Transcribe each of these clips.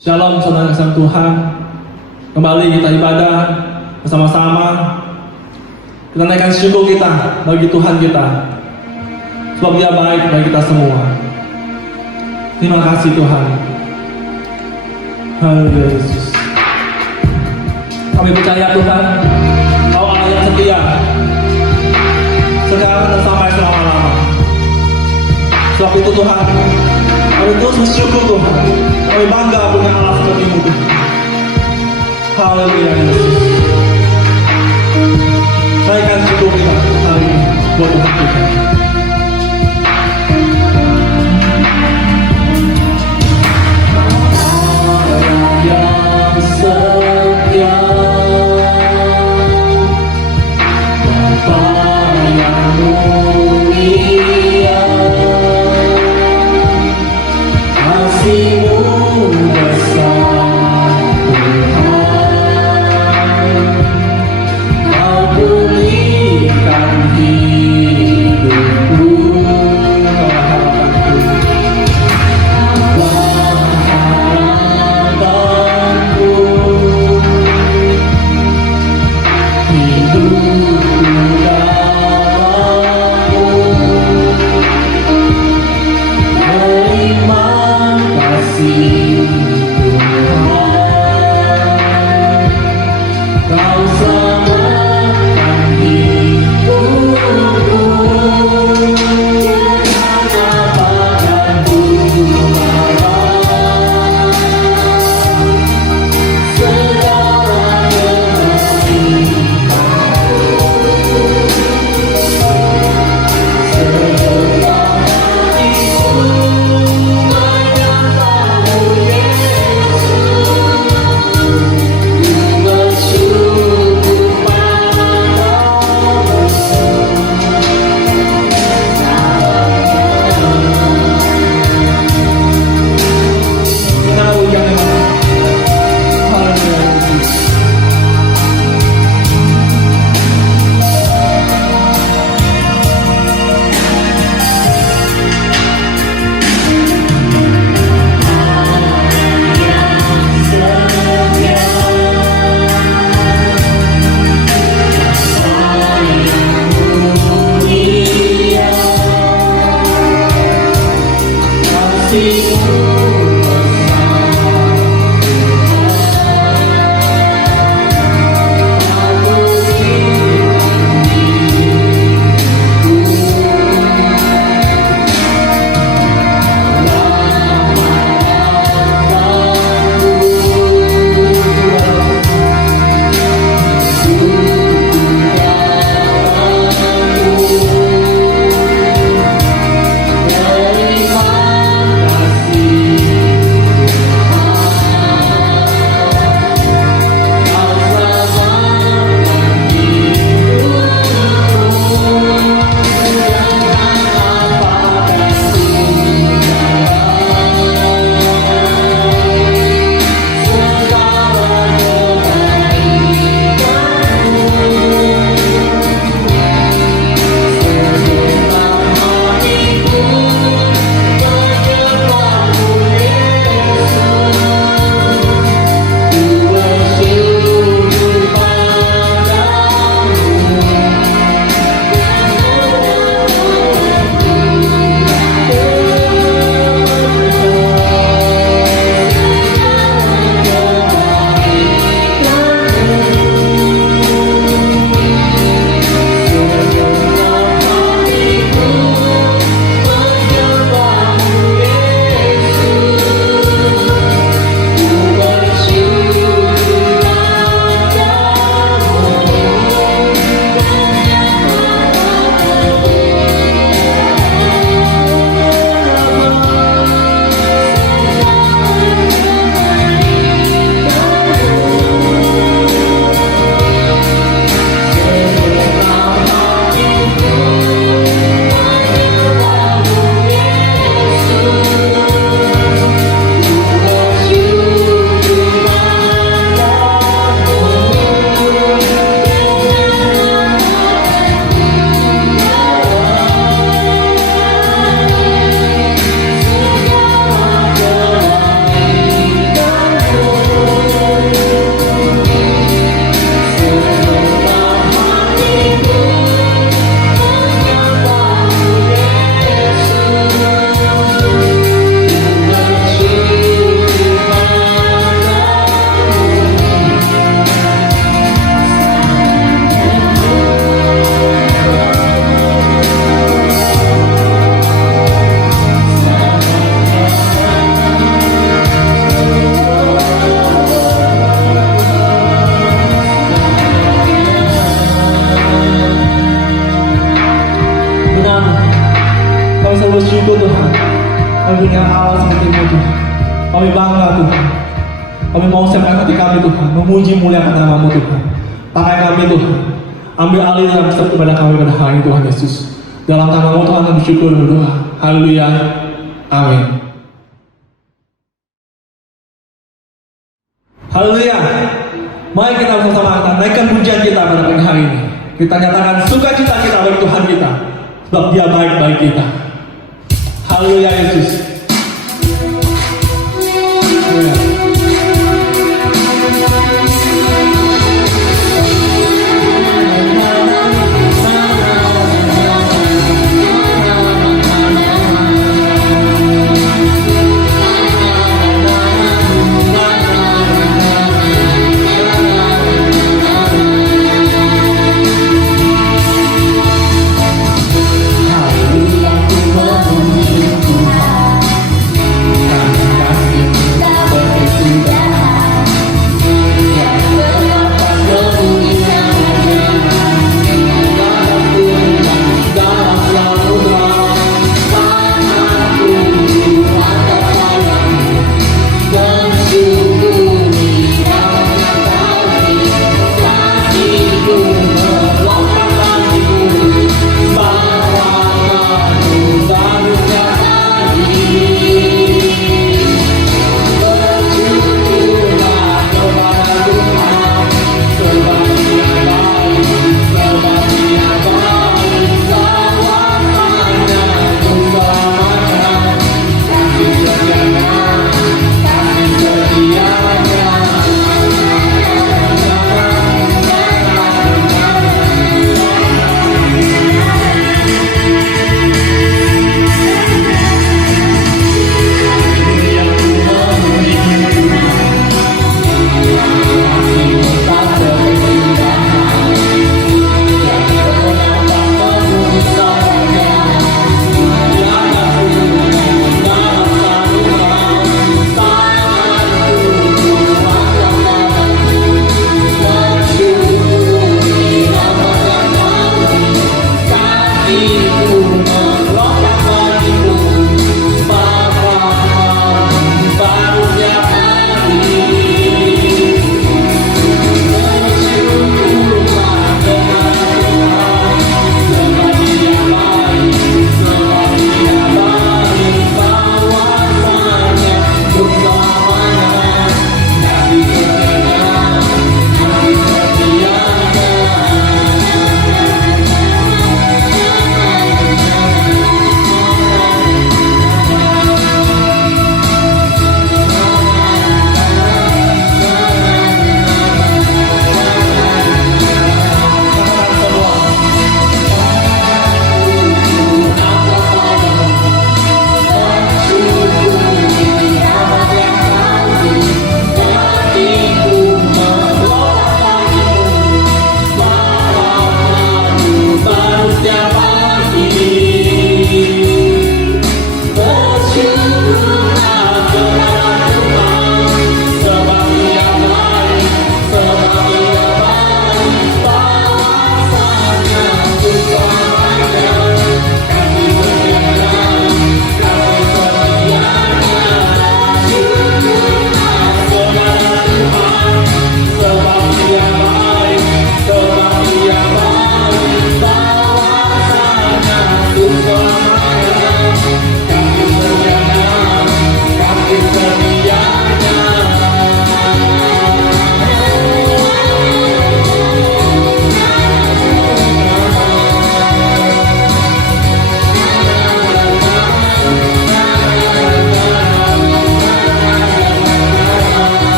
Shalom saudara kasih Tuhan. Kembali kita ibadah bersama-sama. Kita naikkan syukur kita bagi Tuhan kita, sebab Dia baik bagi kita semua. Terima kasih Tuhan. Haleluya Yesus. Kami percaya Tuhan, Kau Allah yang setia, sekarang dan sampai selama-lamanya. Sebab itu Tuhan, kami terus bersyukur Tuhan. Kami bangga punya Allah seperti-Mu Tuhan. Haleluya Yesus. Naikkan syukur kita hari ini buat Tuhan kita. Yang setia, Bapa yang mulia, kasih-Mu besar Tuhan. syukur Tuhan. Kami punya Allah seperti-Mu Tuhan. Kami bangga Tuhan. Kami mau siapkan hati kami Tuhan, memuji muliakan nama-Mu Tuhan. Pakai kami Tuhan. Ambil alih dalam setiap ibadah kami pada hari ini Tuhan Yesus. Dalam nama-Mu Tuhan kami bersyukur dan berdoa. Haleluya. Amin. Haleluya. Mari kita bersama-sama naikkan pujian kita pada pagi hari ini. Kita nyatakan sukacita kita bagi Tuhan kita, sebab Dia baik bagi kita. Haleluya Yesus. Haleluya.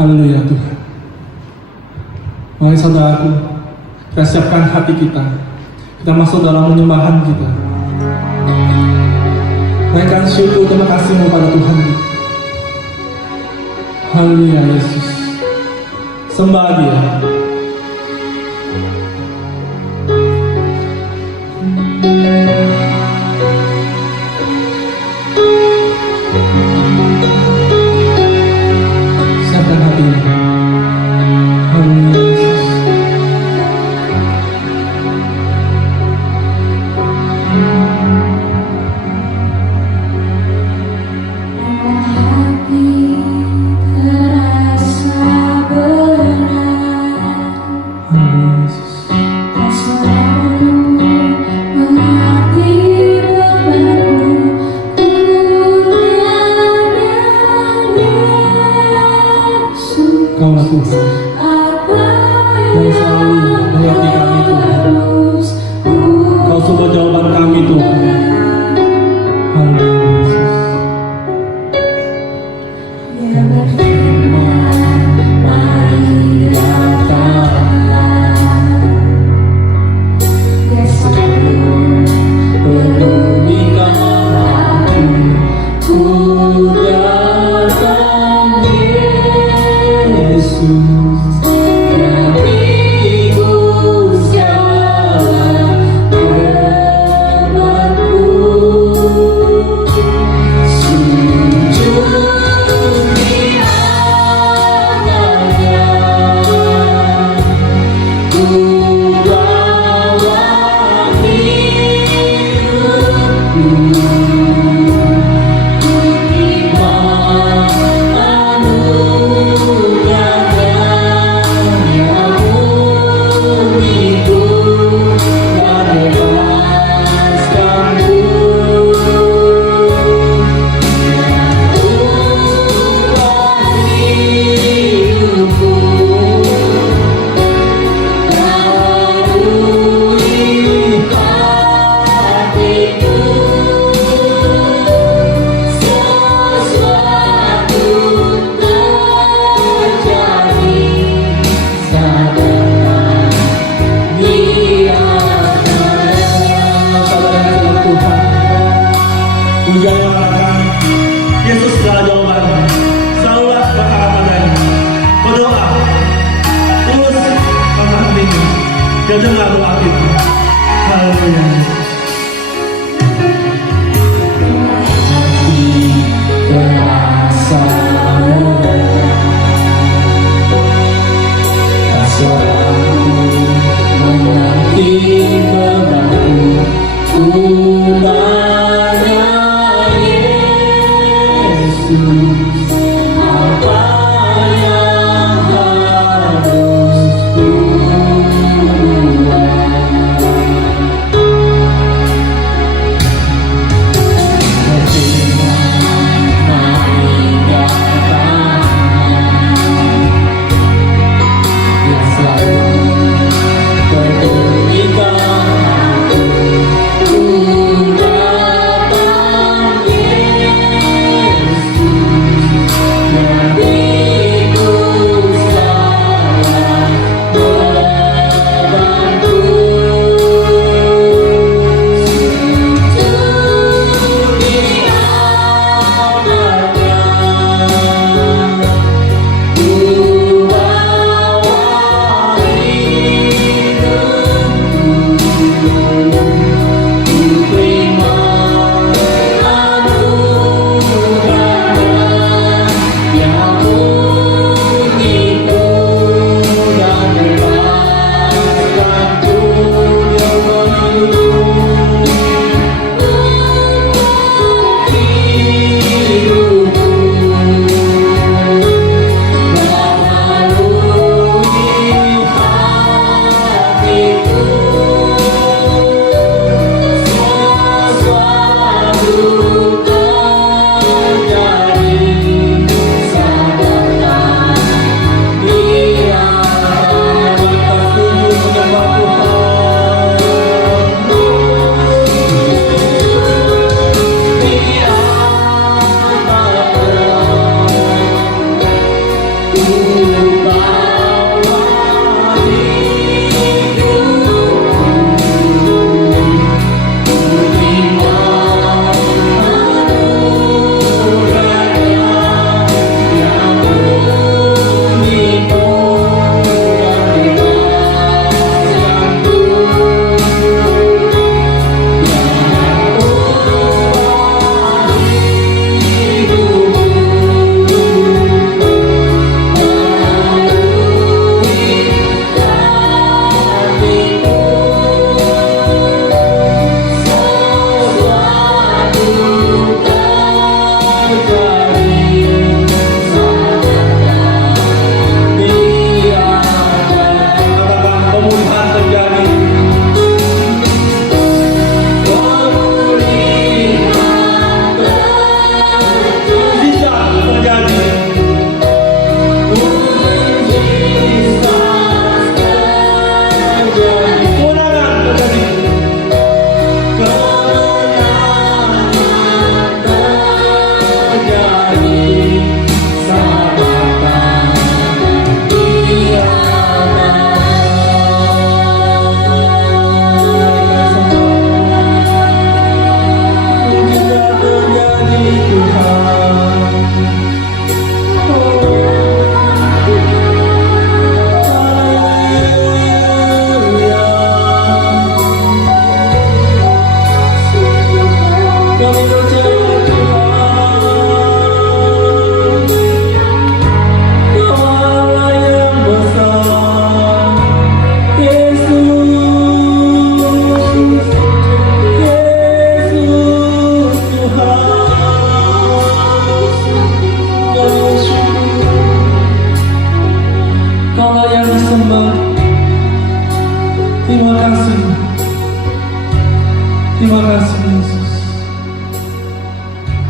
Haleluya Tuhan. Mari saudaraku, kita siapkan hati kita. Kita masuk dalam penyembahan kita. Naikkan syukur terima kasih-Mu pada Tuhan kita. Haleluya Yesus. Sembah Dia. Dia dengar doa kita. Haleluya. Terasa tak seorang menanti bebanku, tanya Yesus apa yang harus ku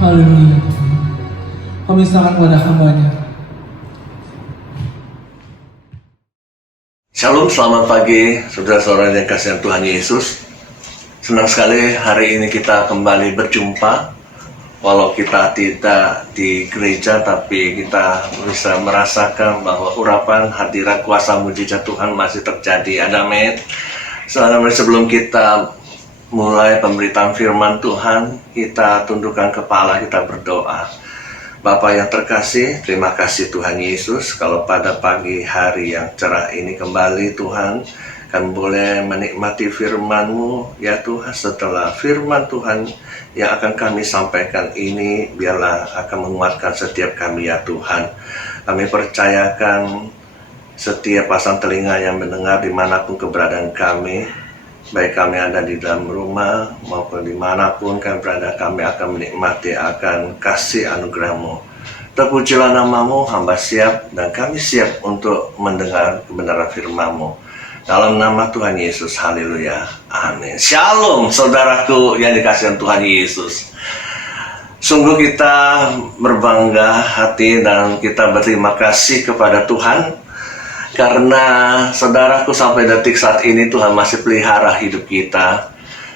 Haleluya Tuhan. Kami serahkan kepada hamba-Nya. Shalom, selamat pagi saudara-saudara yang kasihan Tuhan Yesus. Senang sekali hari ini kita kembali berjumpa. Walau kita tidak di gereja, tapi kita bisa merasakan bahwa urapan hadirat kuasa mujizat Tuhan masih terjadi. Amin. Sebelum kita mulai pemberitaan firman Tuhan, kita tundukkan kepala, kita berdoa. Bapa yang terkasih, terima kasih Tuhan Yesus, kalau pada pagi hari yang cerah ini kembali Tuhan, kami boleh menikmati firman-Mu, ya Tuhan. Setelah firman Tuhan yang akan kami sampaikan ini, biarlah akan menguatkan setiap kami, ya Tuhan. Kami percayakan setiap pasang telinga yang mendengar dimanapun keberadaan kami, baik kami ada di dalam rumah maupun dimanapun kami berada, kami akan menikmati akan kasih anugerah-Mu. Terpujilah nama-Mu, hamba siap dan kami siap untuk mendengar kebenaran firman-Mu. Dalam nama Tuhan Yesus, haleluya, amin. Shalom saudaraku yang dikasihi Tuhan Yesus. Sungguh kita berbangga hati dan kita berterima kasih kepada Tuhan, karena saudaraku sampai detik saat ini Tuhan masih pelihara hidup kita.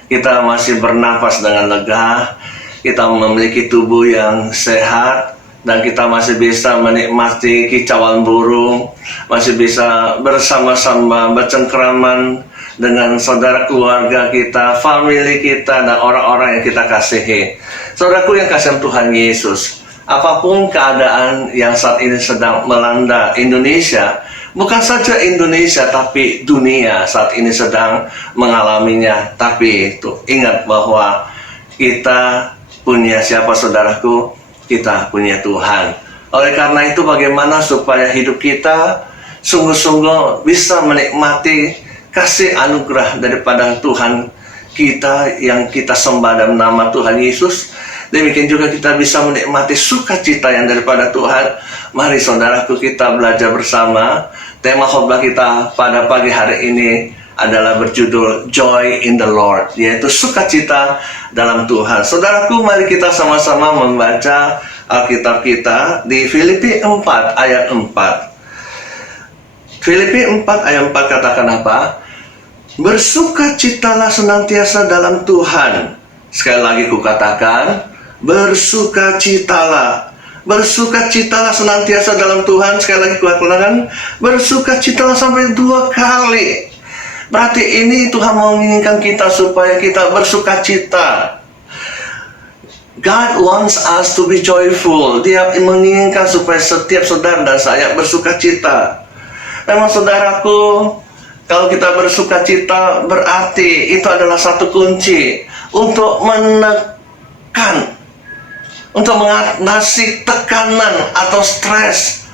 Kita masih bernapas dengan lega, kita memiliki tubuh yang sehat, dan kita masih bisa menikmati kicauan burung, masih bisa bersama-sama bercengkraman dengan saudara keluarga kita, family kita, dan orang-orang yang kita kasihi. Saudaraku yang kasihan Tuhan Yesus, apapun keadaan yang saat ini sedang melanda Indonesia, bukan saja Indonesia, tapi dunia saat ini sedang mengalaminya. Tapi itu, ingat bahwa kita punya siapa saudaraku? Kita punya Tuhan. Oleh karena itu, bagaimana supaya hidup kita sungguh-sungguh bisa menikmati kasih anugerah daripada Tuhan kita yang kita sembah dalam nama Tuhan Yesus. Demikian juga kita bisa menikmati sukacita yang daripada Tuhan. Mari saudaraku, kita belajar bersama. Tema khotbah kita pada pagi hari ini adalah berjudul Joy in the Lord, yaitu sukacita dalam Tuhan. Saudaraku, mari kita sama-sama membaca Alkitab kita di Filipi 4 ayat 4. Filipi 4 ayat 4 katakan apa? Bersukacitalah senantiasa dalam Tuhan. Sekali lagi kukatakan, bersukacitalah. Bersukacitalah senantiasa dalam Tuhan. Sekali lagi kukatakan, bersukacitalah sampai 2 kali. Berarti ini Tuhan menginginkan kita supaya kita bersukacita. God wants us to be joyful. Dia menginginkan supaya setiap saudara dan saya bersukacita. Memang saudaraku, kalau kita bersukacita berarti itu adalah satu kunci untuk menekan, untuk mengatasi tekanan atau stres,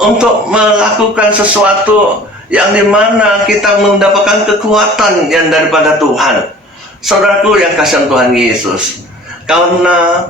untuk melakukan sesuatu yang dimana kita mendapatkan kekuatan yang daripada Tuhan. Saudaraku yang kasihan Tuhan Yesus, karena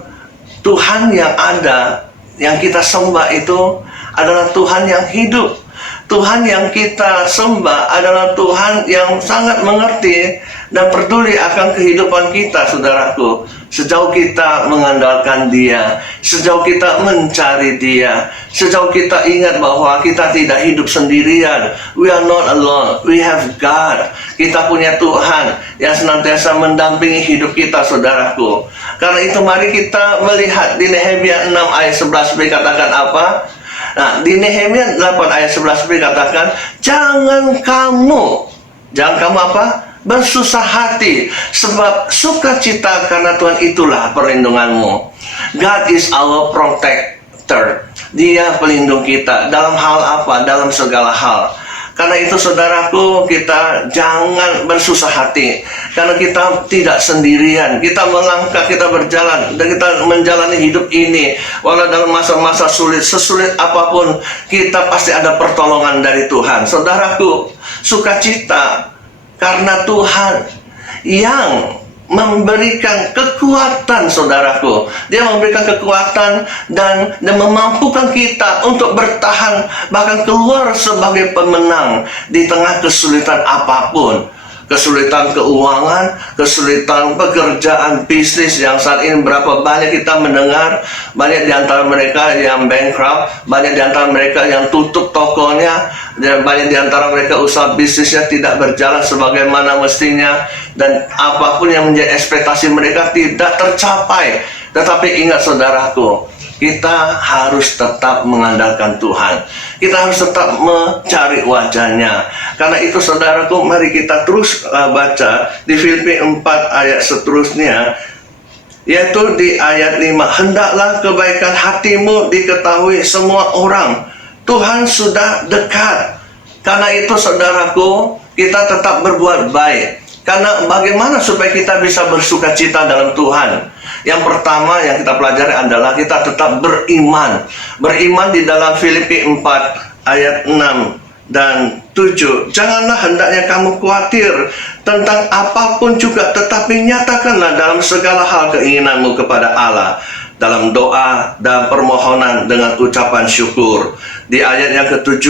Tuhan yang ada, yang kita sembah itu adalah Tuhan yang hidup. Tuhan yang kita sembah adalah Tuhan yang sangat mengerti dan peduli akan kehidupan kita, saudaraku. Sejauh kita mengandalkan Dia, sejauh kita mencari Dia, sejauh kita ingat bahwa kita tidak hidup sendirian. We are not alone, we have God. Kita punya Tuhan yang senantiasa mendampingi hidup kita, saudaraku. Karena itu mari kita melihat di Nehemia 6 ayat 11b katakan apa? Nah, di Nehemia 8 ayat 11b katakan, jangan kamu apa? Bersusah hati, sebab sukacita karena Tuhan itulah perlindunganmu. God is our protector. Dia pelindung kita dalam hal apa? Dalam segala hal. Karena itu saudaraku, kita jangan bersusah hati, karena kita tidak sendirian. Kita melangkah, kita berjalan, dan kita menjalani hidup ini. Walau dalam masa-masa sulit, sesulit apapun, kita pasti ada pertolongan dari Tuhan. Saudaraku, sukacita karena Tuhan yang memberikan kekuatan, saudaraku. Dia memberikan kekuatan dan memampukan kita untuk bertahan, bahkan keluar sebagai pemenang di tengah kesulitan apapun. kesulitan keuangan, kesulitan pekerjaan, bisnis yang saat ini berapa banyak kita mendengar, banyak di antara mereka yang bankrupt, banyak di antara mereka yang tutup tokonya, dan banyak di antara mereka usaha bisnisnya tidak berjalan sebagaimana mestinya, dan apapun yang menjadi ekspektasi mereka tidak tercapai. Tetapi ingat saudaraku, kita harus tetap mengandalkan Tuhan. Kita harus tetap mencari wajah-Nya. Karena itu saudaraku, mari kita terus baca di Filipi 4 ayat seterusnya, yaitu di ayat 5. Hendaklah kebaikan hatimu diketahui semua orang. Tuhan sudah dekat. Karena itu saudaraku, kita tetap berbuat baik. Karena bagaimana supaya kita bisa bersuka cita dalam Tuhan? Yang pertama yang kita pelajari adalah kita tetap beriman. Beriman di dalam Filipi 4 ayat 6 dan 7. Janganlah hendaknya kamu khawatir tentang apapun juga, tetapi nyatakanlah dalam segala hal keinginanmu kepada Allah dalam doa dan permohonan dengan ucapan syukur. Di ayat yang ke-7,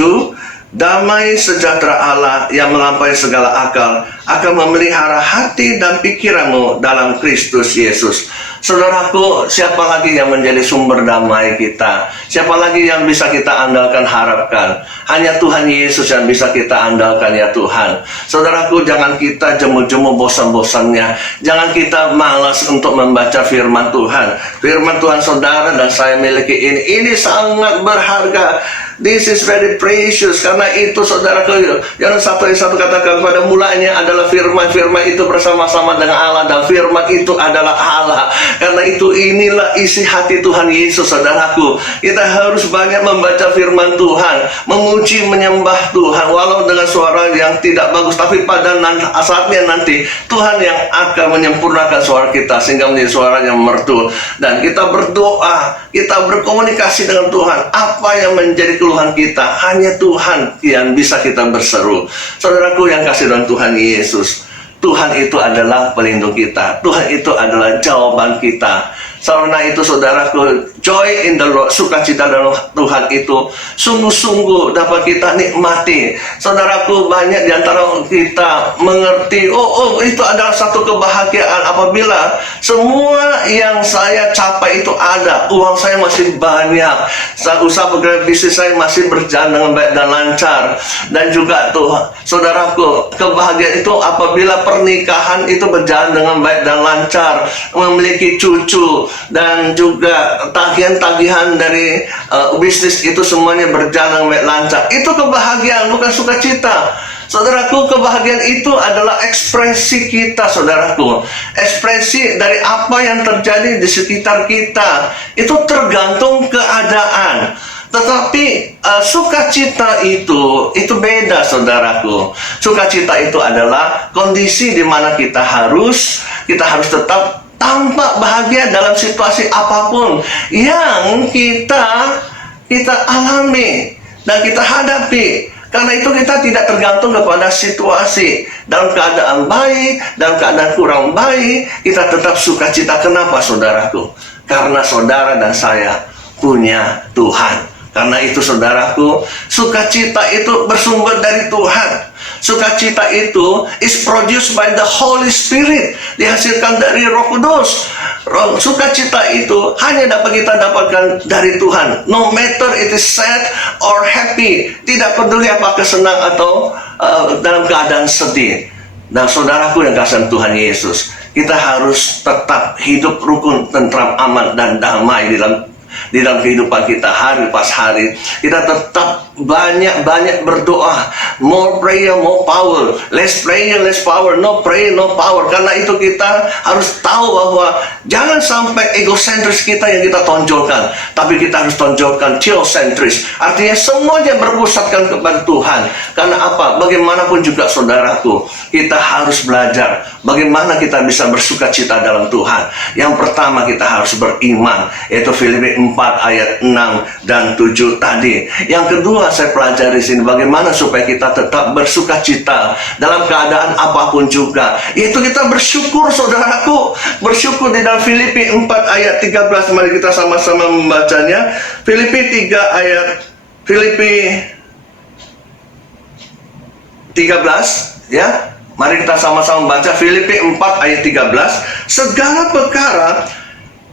damai sejahtera Allah yang melampaui segala akal akan memelihara hati dan pikiranmu dalam Kristus Yesus. Saudaraku, siapa lagi yang menjadi sumber damai kita? Siapa lagi yang bisa kita andalkan, harapkan? Hanya Tuhan Yesus yang bisa kita andalkan, ya Tuhan. Saudaraku, jangan kita jemu-jemu bosan-bosannya. Jangan kita malas untuk membaca firman Tuhan. Firman Tuhan saudara dan saya miliki ini sangat berharga. This is very precious. Karena itu saudaraku, yang satu katakan, pada mulanya adalah firman itu bersama-sama dengan Allah, dan firman itu adalah Allah. Karena itu inilah isi hati Tuhan Yesus, saudaraku. Kita harus banyak membaca firman Tuhan, memuji, menyembah Tuhan, walau dengan suara yang tidak bagus, tapi pada saatnya nanti Tuhan yang akan menyempurnakan suara kita sehingga menjadi suara yang merdu. Dan kita berdoa, kita berkomunikasi dengan Tuhan. Apa yang menjadi keluhan kita, hanya Tuhan yang bisa kita berseru. Saudaraku yang kasih dalam Tuhan Yesus, Tuhan itu adalah pelindung kita. Tuhan itu adalah jawaban kita. Karena itu saudaraku, joy in the Lord, sukacita dalam Tuhan itu sungguh-sungguh dapat kita nikmati. Saudaraku, banyak di antara kita mengerti, oh itu adalah satu kebahagiaan apabila semua yang saya capai itu ada. Uang saya masih banyak, usaha bergerak bisnis saya masih berjalan dengan baik dan lancar. Dan juga Tuhan, saudaraku, kebahagiaan itu apabila pernikahan itu berjalan dengan baik dan lancar, memiliki cucu, dan juga tagihan-tagihan dari bisnis itu semuanya berjalan baik lancar. Itu kebahagiaan, bukan sukacita. Saudaraku, kebahagiaan itu adalah ekspresi kita, saudaraku. Ekspresi dari apa yang terjadi di sekitar kita. Itu tergantung keadaan. Tetapi sukacita itu beda, saudaraku. Sukacita itu adalah kondisi di mana kita harus tetap tampak bahagia dalam situasi apapun yang kita alami dan kita hadapi. Karena itu kita tidak tergantung kepada situasi. Dalam keadaan baik, dalam keadaan kurang baik, kita tetap sukacita. Kenapa, saudaraku? Karena saudara dan saya punya Tuhan. Karena itu saudaraku, sukacita itu bersumber dari Tuhan. Sukacita itu is produced by the Holy Spirit, dihasilkan dari Roh Kudus. Sukacita itu hanya dapat kita dapatkan dari Tuhan. No matter it is sad or happy, tidak peduli apakah senang atau dalam keadaan sedih. Dan saudaraku yang kasih Tuhan Yesus, kita harus tetap hidup rukun, tentram, aman, dan damai di dalam kehidupan kita hari pas hari. Kita tetap banyak berdoa. More prayer, more power. Less prayer, less power. No prayer, no power. Karena itu kita harus tahu bahwa jangan sampai egosentris kita yang kita tonjolkan, tapi kita harus tonjolkan theosentris. Artinya semuanya berpusatkan kepada Tuhan. Karena apa? Bagaimanapun juga saudaraku, kita harus belajar bagaimana kita bisa bersuka cita dalam Tuhan. Yang pertama, kita harus beriman, yaitu Filipi 4 ayat 6 dan 7 tadi. Yang kedua, saya pelajari di sini bagaimana supaya kita tetap bersuka cita dalam keadaan apapun juga, yaitu kita bersyukur, saudaraku. Bersyukur di dalam Filipi 4 ayat 13. Mari kita sama-sama membacanya. Filipi 13 ya. Mari kita sama-sama baca Filipi 4 ayat 13. Segala perkara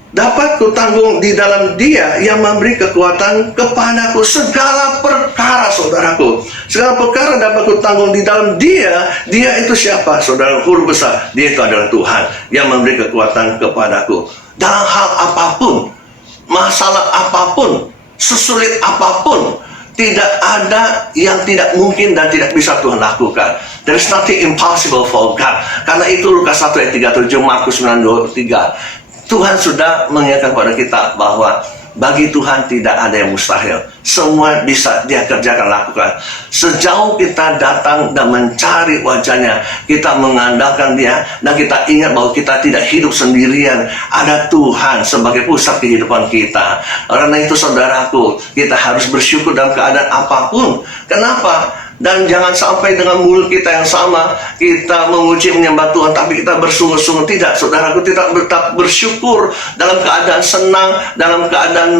dapat kutanggung di dalam Dia yang memberi kekuatan kepadaku. Segala perkara, saudaraku. Segala perkara dapat kutanggung di dalam Dia. Dia itu siapa, saudara? Huruf besar. Dia itu adalah Tuhan yang memberi kekuatan kepadaku. Dalam hal apapun, masalah apapun, sesulit apapun, tidak ada yang tidak mungkin dan tidak bisa Tuhan lakukan. There is nothing impossible for God. Karena itu Lukas 1 ayat 37, Markus 9:23. Tuhan sudah mengingatkan kepada kita bahwa bagi Tuhan tidak ada yang mustahil. Semua bisa Dia kerjakan, lakukan. Sejauh kita datang dan mencari wajahnya, kita mengandalkan Dia, dan kita ingat bahwa kita tidak hidup sendirian. Ada Tuhan sebagai pusat kehidupan kita. Karena itu saudaraku, kita harus bersyukur dalam keadaan apapun. Kenapa? Dan jangan sampai dengan mulut kita yang sama kita memuji menyembah Tuhan, tapi kita bersungguh-sungguh tidak. Saudaraku, tidak tetap bersyukur dalam keadaan senang, dalam keadaan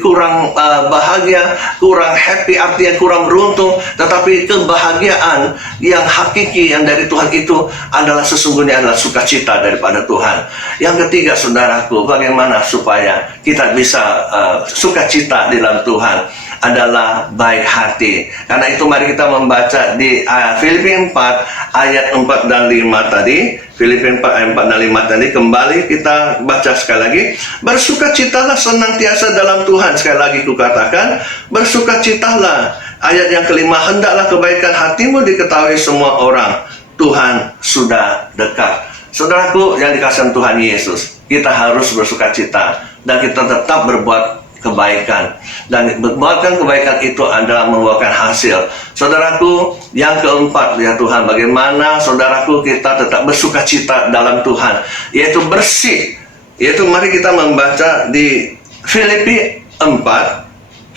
kurang bahagia, kurang happy, artinya kurang beruntung. Tetapi kebahagiaan yang hakiki yang dari Tuhan itu adalah sesungguhnya adalah sukacita daripada Tuhan. Yang ketiga, saudaraku, bagaimana supaya kita bisa sukacita di dalam Tuhan adalah baik hati. Karena itu mari kita membaca di Filipi 4 ayat 4 dan 5 tadi. Filipi 4 ayat 4 dan 5 tadi. Kembali kita baca sekali lagi. Bersukacitalah senantiasa dalam Tuhan. Sekali lagi kukatakan, bersukacitalah. Ayat yang kelima, hendaklah kebaikan hatimu diketahui semua orang. Tuhan sudah dekat. Saudaraku yang dikasihi Tuhan Yesus, kita harus bersukacita dan kita tetap berbuat kebaikan, dan berbuatkan kebaikan itu adalah membuahkan hasil. Saudaraku, yang keempat ya Tuhan, bagaimana saudaraku kita tetap bersukacita dalam Tuhan, yaitu bersih. Yaitu mari kita membaca di Filipi 4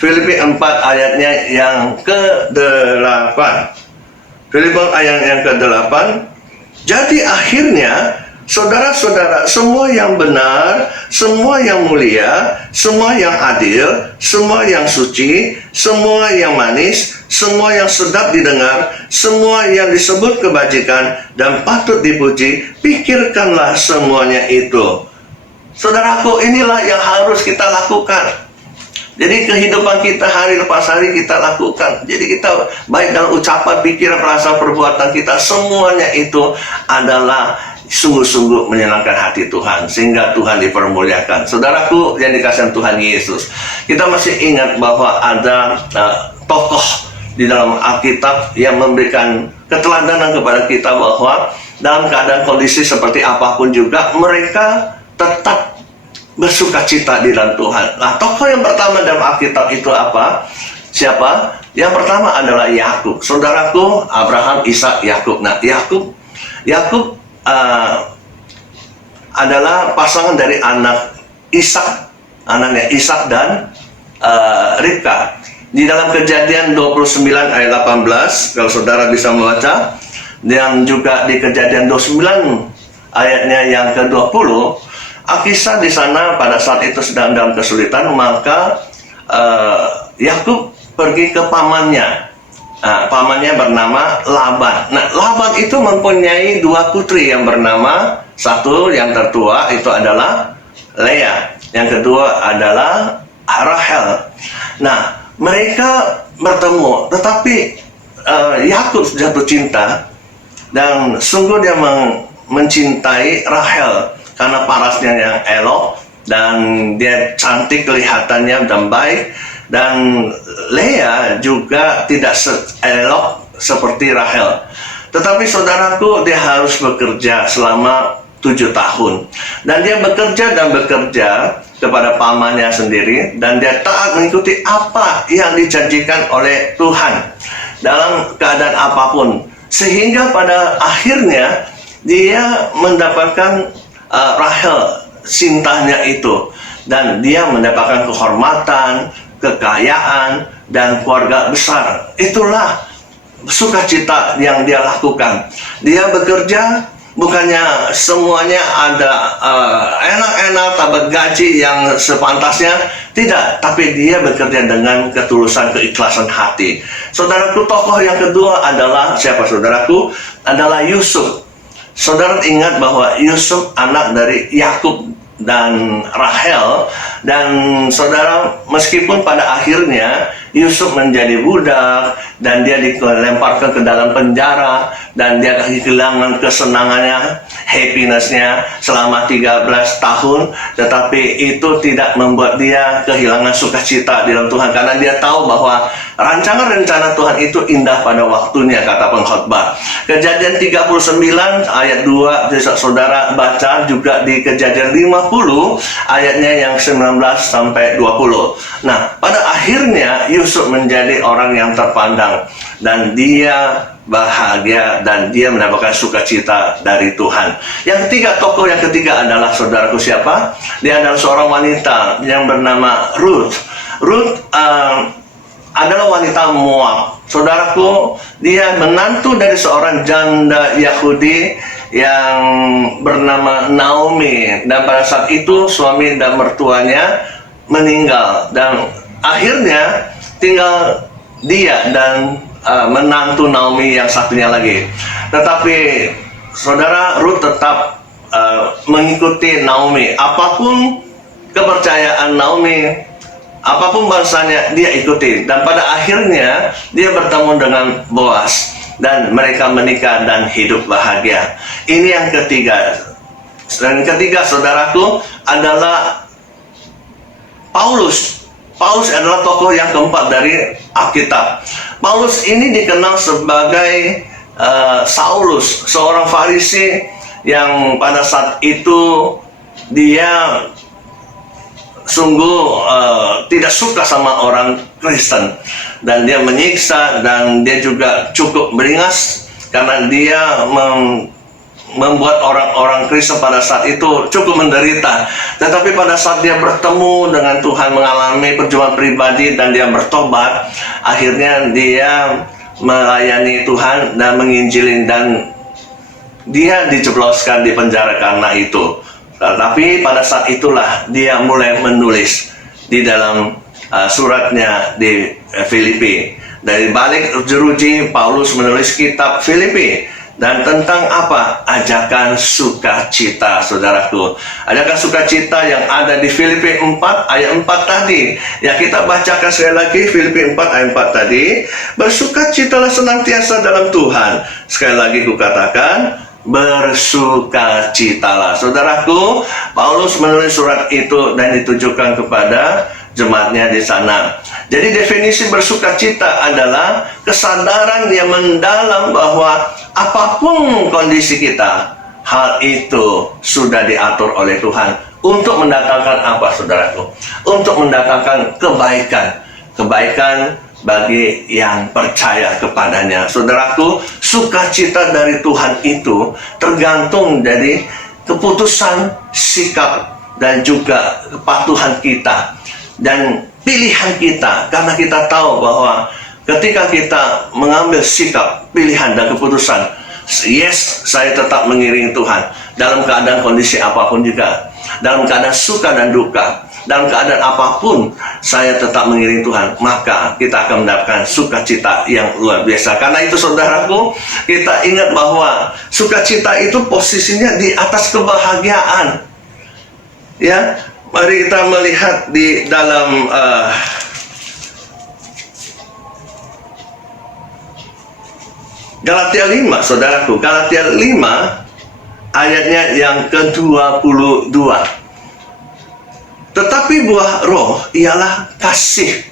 ayatnya yang ke-8. Filipi ayat yang ke-8. Jadi akhirnya saudara-saudara, semua yang benar, semua yang mulia, semua yang adil, semua yang suci, semua yang manis, semua yang sedap didengar, semua yang disebut kebajikan dan patut dipuji, pikirkanlah semuanya itu. Saudaraku, inilah yang harus kita lakukan. Jadi kehidupan kita hari lepas hari kita lakukan. Jadi kita baik dalam ucapan, pikiran, perasaan, perbuatan kita, semuanya itu adalah sungguh-sungguh menyenangkan hati Tuhan, sehingga Tuhan dipermuliakan. Saudaraku yang dikasihi Tuhan Yesus, kita masih ingat bahwa ada tokoh di dalam Alkitab yang memberikan keteladanan kepada kita bahwa dalam keadaan kondisi seperti apapun juga mereka tetap bersukacita di dalam Tuhan. Nah, tokoh yang pertama dalam Alkitab itu apa? Siapa? Yang pertama adalah Yakub. Saudaraku, Abraham, Ishak, Yakub. Nah, Yakub adalah pasangan dari anak Ishak, anaknya Ishak dan Ribka. Di dalam Kejadian 29 ayat 18, kalau saudara bisa membaca, dan juga di Kejadian 29 ayatnya yang ke-20, Kisah di sana pada saat itu sedang dalam kesulitan, maka Yakub pergi ke pamannya. Pamannya bernama Laban. Nah, Laban itu mempunyai dua putri yang bernama, satu yang tertua itu adalah Leah, yang kedua adalah Rahel. Nah, mereka bertemu, tetapi Yakub jatuh cinta dan sungguh dia mencintai Rahel karena parasnya yang elok dan dia cantik kelihatannya dan baik, dan Leah juga tidak elok seperti Rahel. Tetapi saudaraku, dia harus bekerja selama 7 tahun, dan dia bekerja kepada pamannya sendiri, dan dia taat mengikuti apa yang dijanjikan oleh Tuhan dalam keadaan apapun, sehingga pada akhirnya dia mendapatkan Rahel, cintanya itu, dan dia mendapatkan kehormatan, kekayaan, dan keluarga besar. Itulah sukacita yang dia lakukan. Dia bekerja, bukannya semuanya ada enak-enak, dapat gaji yang sepantasnya, tidak, tapi dia bekerja dengan ketulusan, keikhlasan hati. Saudaraku, tokoh yang kedua adalah siapa saudaraku? adalah Yusuf. Saudara ingat bahwa Yusuf anak dari Yakub dan Rahel, dan saudara, meskipun pada akhirnya Yusuf menjadi budak dan dia dilemparkan ke dalam penjara dan dia kehilangan kesenangannya, happiness-nya selama 13 tahun, tetapi itu tidak membuat dia kehilangan sukacita di dalam Tuhan, karena dia tahu bahwa rancangan-rencana Tuhan itu indah pada waktunya, kata pengkhotbah. Kejadian 39 ayat 2 bisa saudara baca juga di Kejadian 50 ayatnya yang 19 sampai 20. Nah, pada akhirnya Yusuf menjadi orang yang terpandang dan dia bahagia dan dia mendapatkan sukacita dari Tuhan. Yang ketiga, tokoh yang ketiga adalah, saudaraku, siapa? Dia adalah seorang wanita yang bernama Ruth. Ruth adalah wanita Moab. Saudaraku, dia menantu dari seorang janda Yahudi yang bernama Naomi, dan pada saat itu suami dan mertuanya meninggal dan akhirnya tinggal dia dan menantu Naomi yang satunya lagi. Tetapi saudara, Ruth tetap mengikuti Naomi. Apapun kepercayaan Naomi, apapun bangsanya, dia ikuti. Dan pada akhirnya dia bertemu dengan Boaz dan mereka menikah dan hidup bahagia. Ini yang ketiga. Dan ketiga, saudaraku, adalah Paulus. Paulus adalah tokoh yang keempat dari Alkitab. Paulus ini dikenal sebagai Saulus, seorang Farisi yang pada saat itu dia sungguh tidak suka sama orang Kristen, dan dia menyiksa, dan dia juga cukup beringas karena dia membuat orang-orang Kristen pada saat itu cukup menderita. Tetapi pada saat dia bertemu dengan Tuhan, mengalami perjuangan pribadi dan dia bertobat, akhirnya dia melayani Tuhan dan menginjilin, dan dia dijebloskan di penjara karena itu. Tetapi pada saat itulah dia mulai menulis di dalam suratnya di Filipi. Dari balik jeruji, Paulus menulis kitab Filipi. Dan tentang apa? Ajakan sukacita, saudaraku. Ajakan sukacita yang ada di Filipi 4 ayat 4 tadi. Ya, kita bacakan sekali lagi Filipi 4 ayat 4 tadi. Bersukacitalah senantiasa dalam Tuhan. Sekali lagi kukatakan, bersukacitalah. Saudaraku, Paulus menulis surat itu dan ditujukan kepada jemaatnya di sana. Jadi definisi bersukacita adalah kesadaran yang mendalam bahwa apapun kondisi kita, hal itu sudah diatur oleh Tuhan untuk mendatangkan apa, saudaraku? Untuk mendatangkan kebaikan. Kebaikan bagi yang percaya kepadanya. Saudaraku, sukacita dari Tuhan itu tergantung dari keputusan, sikap, dan juga kepatuhan kita dan pilihan kita, karena kita tahu bahwa ketika kita mengambil sikap, pilihan, dan keputusan, yes, saya tetap mengiringi Tuhan dalam keadaan kondisi apapun juga, dalam keadaan suka dan duka, dalam keadaan apapun saya tetap mengiringi Tuhan, maka kita akan mendapatkan sukacita yang luar biasa. Karena itu, saudaraku, kita ingat bahwa sukacita itu posisinya di atas kebahagiaan. Ya, mari kita melihat di dalam Galatia 5, saudaraku. Galatia 5 ayatnya yang ke-22. Tetapi buah roh ialah kasih.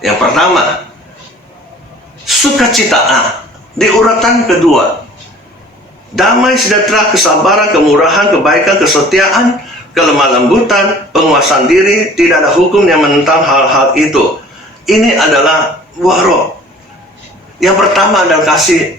Yang pertama, sukacita. Di urutan kedua, damai, sejahtera, kesabaran, kemurahan, kebaikan, kesetiaan, kelemah lembutan, penguasaan diri. Tidak ada hukum yang menentang hal-hal itu. Ini adalah buah roh. Yang pertama adalah kasih,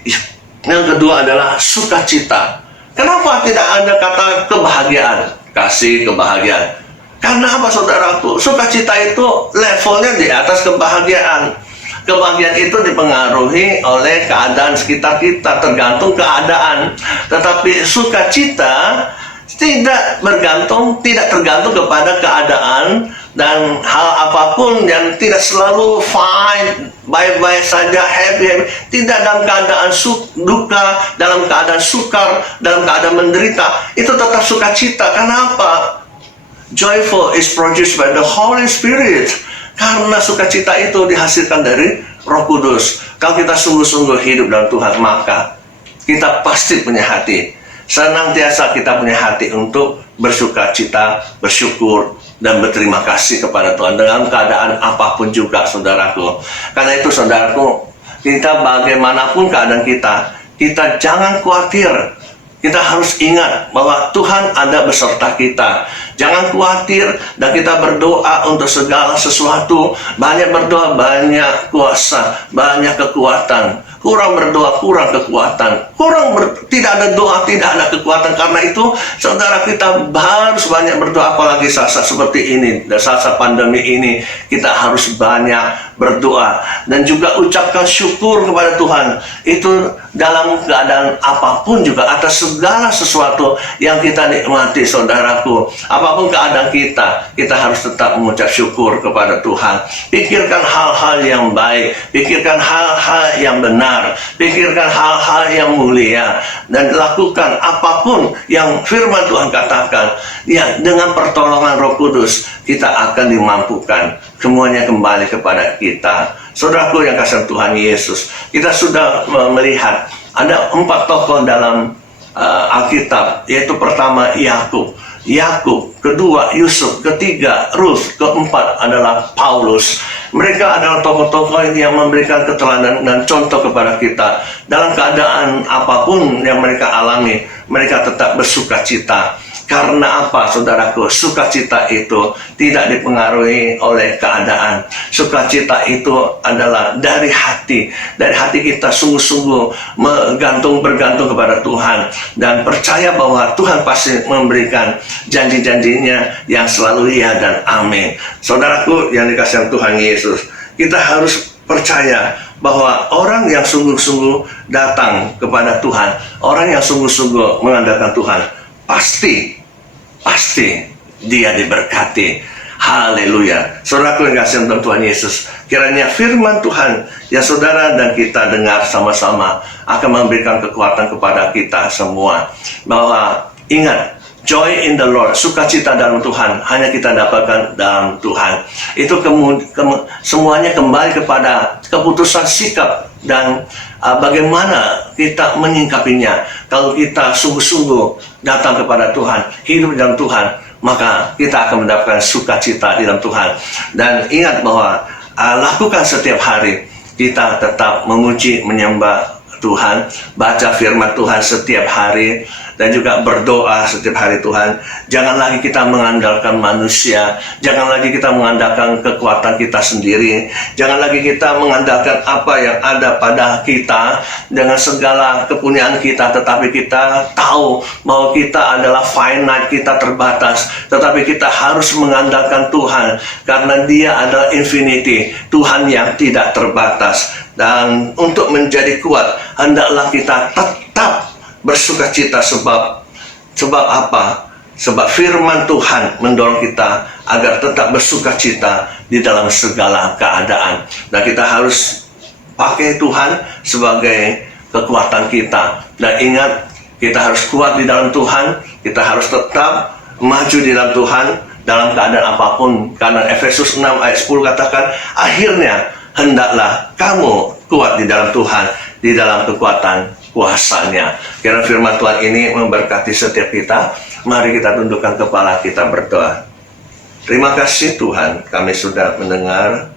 yang kedua adalah sukacita. Kenapa tidak ada kata kebahagiaan? Kasih, kebahagiaan. Karena apa, saudaraku? Sukacita itu levelnya di atas kebahagiaan. Kebahagiaan itu dipengaruhi oleh keadaan sekitar kita, tergantung keadaan. Tetapi sukacita tidak tergantung kepada keadaan Tuhan, dan hal apapun yang tidak selalu fine, baik-baik saja, happy, tidak dalam keadaan duka, dalam keadaan sukar, dalam keadaan menderita, itu tetap sukacita. Kenapa? Joyful is produced by the Holy Spirit. Karena sukacita itu dihasilkan dari Roh Kudus. Kalau kita sungguh-sungguh hidup dalam Tuhan, maka kita pasti punya hati. Senantiasa kita punya hati untuk bersukacita, bersyukur, dan berterima kasih kepada Tuhan dalam keadaan apapun juga, saudaraku. Karena itu, saudaraku, kita bagaimanapun keadaan kita jangan khawatir. Kita harus ingat bahwa Tuhan ada beserta kita. Jangan khawatir, dan kita berdoa untuk segala sesuatu. Banyak berdoa, banyak kuasa, banyak kekuatan. Kurang berdoa, kurang kekuatan. Tidak ada doa, tidak ada kekuatan. Karena itu, saudara, kita harus banyak berdoa. Apalagi saat-saat seperti ini, dan saat-saat pandemi ini, kita harus banyak berdoa. Dan juga ucapkan syukur kepada Tuhan. Itu dalam keadaan apapun juga, atas segala sesuatu yang kita nikmati, saudaraku. Apapun keadaan kita harus tetap mengucap syukur kepada Tuhan. Pikirkan hal-hal yang baik, pikirkan hal-hal yang benar, pikirkan hal-hal yang mulia, dan lakukan apapun yang firman Tuhan katakan. Ya, dengan pertolongan Roh Kudus kita akan dimampukan. Semuanya kembali kepada kita. Saudaraku yang kasih Tuhan Yesus, kita sudah melihat ada 4 tokoh dalam Alkitab, yaitu pertama Yakub, kedua Yusuf, ketiga Ruth, keempat adalah Paulus. Mereka adalah tokoh-tokoh yang memberikan keteladanan dan contoh kepada kita. Dalam keadaan apapun yang mereka alami, mereka tetap bersukacita. Karena apa, saudaraku? Sukacita itu tidak dipengaruhi oleh keadaan. Sukacita itu adalah dari hati. Dari hati kita sungguh-sungguh bergantung kepada Tuhan. Dan percaya bahwa Tuhan pasti memberikan janji-janjinya yang selalu ya dan amin. Saudaraku yang dikasihi Tuhan Yesus, kita harus percaya bahwa orang yang sungguh-sungguh datang kepada Tuhan, orang yang sungguh-sungguh mengandalkan Tuhan, pasti dia diberkati. Haleluya. Saudaraku yang kasih Tuhan Yesus, kiranya firman Tuhan yang saudara dan kita dengar sama-sama akan memberikan kekuatan kepada kita semua. Bahwa ingat, joy in the Lord, sukacita dalam Tuhan, hanya kita dapatkan dalam Tuhan. Itu semuanya kembali kepada keputusan sikap dan bagaimana kita menyingkapinya. Kalau kita sungguh-sungguh datang kepada Tuhan, hidup dalam Tuhan, maka kita akan mendapatkan sukacita di dalam Tuhan. Dan ingat bahwa lakukan setiap hari, kita tetap memuji, menyembah Tuhan, baca firman Tuhan setiap hari, dan juga berdoa setiap hari Tuhan. Jangan lagi kita mengandalkan manusia, jangan lagi kita mengandalkan kekuatan kita sendiri, jangan lagi kita mengandalkan apa yang ada pada kita dengan segala kepunyaan kita, tetapi kita tahu bahwa kita adalah finite, kita terbatas, tetapi kita harus mengandalkan Tuhan karena Dia adalah infinity, Tuhan yang tidak terbatas. Dan untuk menjadi kuat, hendaklah kita tetap bersukacita. Sebab apa? Sebab firman Tuhan mendorong kita agar tetap bersukacita di dalam segala keadaan. Dan kita harus pakai Tuhan sebagai kekuatan kita. Dan ingat, kita harus kuat di dalam Tuhan. Kita harus tetap maju di dalam Tuhan dalam keadaan apapun. Karena Efesus 6 ayat 10 katakan, akhirnya hendaklah kamu kuat di dalam Tuhan, di dalam kekuatan kuasanya. Kiranya firman Tuhan ini memberkati setiap kita. Mari kita tundukkan kepala, kita berdoa. Terima kasih Tuhan, kami sudah mendengar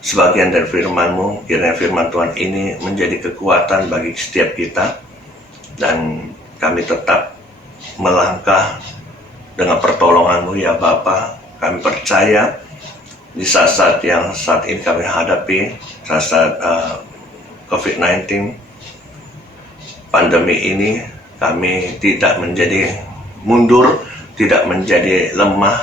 sebagian dari firman-Mu. Kiranya firman Tuhan ini menjadi kekuatan bagi setiap kita, dan kami tetap melangkah dengan pertolongan-Mu ya Bapa. Kami percaya di saat-saat yang saat ini kami hadapi, saat-saat COVID-19, pandemi ini, kami tidak menjadi mundur, tidak menjadi lemah.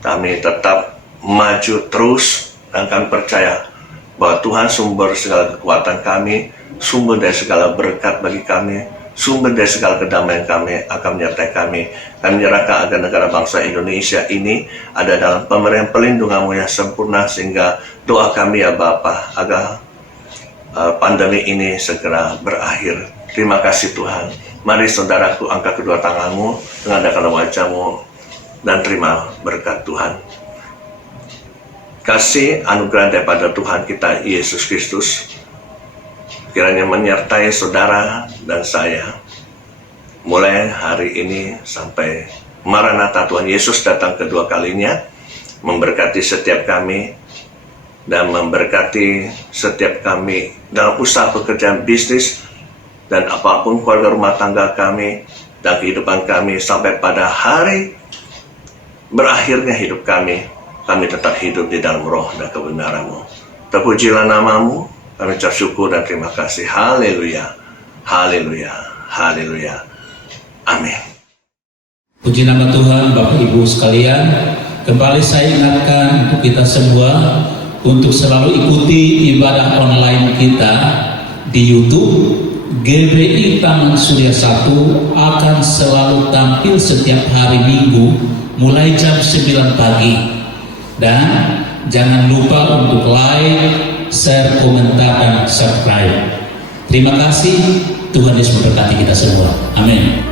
Kami tetap maju terus, dan kami percaya bahwa Tuhan sumber segala kekuatan kami, sumber dari segala berkat bagi kami, sumber dari segala kedamaian kami akan menyertai kami. Kami menyerahkan agar negara bangsa Indonesia ini ada dalam pemberian pelindungan-Mu yang sempurna, sehingga doa kami ya Bapa agar pandemi ini segera berakhir. Terima kasih Tuhan. Mari saudaraku angkat kedua tanganmu, mengadakan wajahmu, dan terima berkat Tuhan. Kasih anugerah daripada Tuhan kita Yesus Kristus kiranya menyertai saudara dan saya mulai hari ini sampai Maranatha Tuhan Yesus datang kedua kalinya, memberkati setiap kami dan memberkati setiap kami dalam usaha pekerjaan bisnis dan apapun keluarga rumah tangga kami dan kehidupan kami sampai pada hari berakhirnya hidup kami. Kami tetap hidup di dalam roh dan kebenaran-Mu. Terpujilah nama-Mu, kami ucap syukur dan terima kasih. Haleluya, haleluya, haleluya. Amin. Puji nama Tuhan. Bapak Ibu sekalian, kembali saya ingatkan untuk kita semua untuk selalu ikuti ibadah online kita di YouTube. GBI Taman Surya 1 akan selalu tampil setiap hari Minggu mulai jam 9 pagi. Dan jangan lupa untuk like, share, komentar, dan subscribe. Terima kasih. Tuhan Yesus memberkati kita semua. Amin.